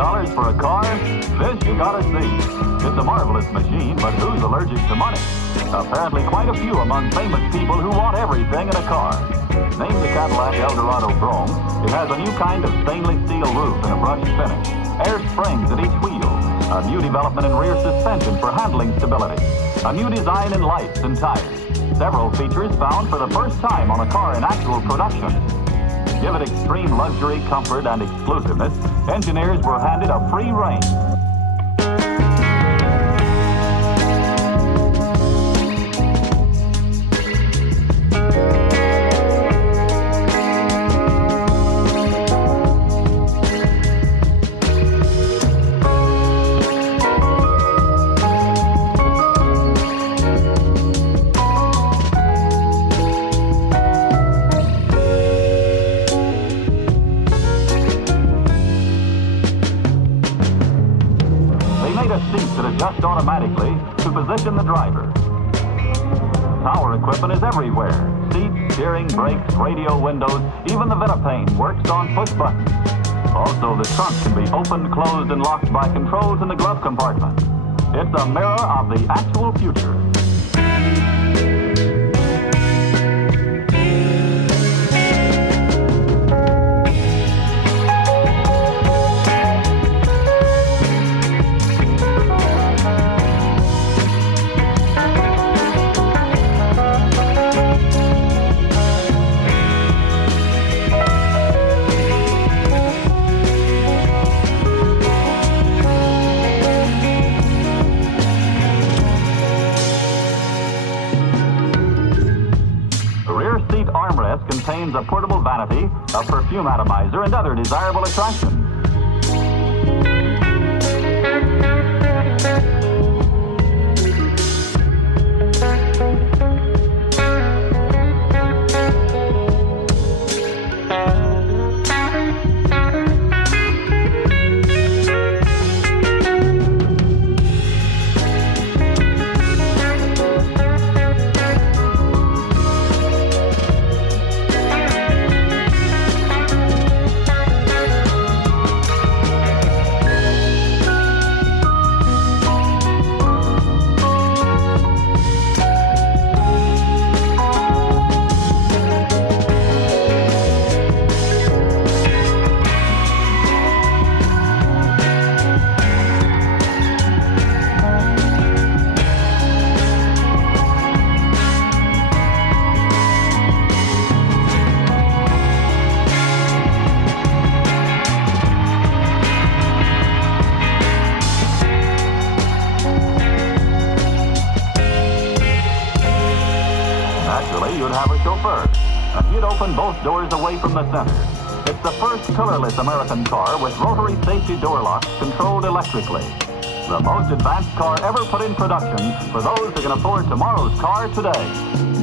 $100 for a car? This you gotta see. It's a marvelous machine, but who's allergic to money? Apparently quite a few among famous people who want everything in a car. Named the Cadillac Eldorado Broughams, it has a new kind of stainless steel roof and a brushed finish, air springs at each wheel, a new development in rear suspension for handling stability, a new design in lights and tires, several features found for the first time on a car in actual production. To give it extreme luxury, comfort, and exclusiveness, engineers were handed a free rein. Seats that adjust automatically to position the driver. Power equipment is everywhere. Seats, steering, brakes, radio, windows, even the Vitapane works on push buttons. Also, the trunk can be opened, closed, and locked by controls in the glove compartment. It's a mirror of the actual future. Armrest contains a portable vanity, a perfume atomizer, and other desirable attractions. Naturally, you'd have a chauffeur, and you'd open both doors away from the center. It's the first colorless American car with rotary safety door locks controlled electrically. The most advanced car ever put in production for those who can afford tomorrow's car today.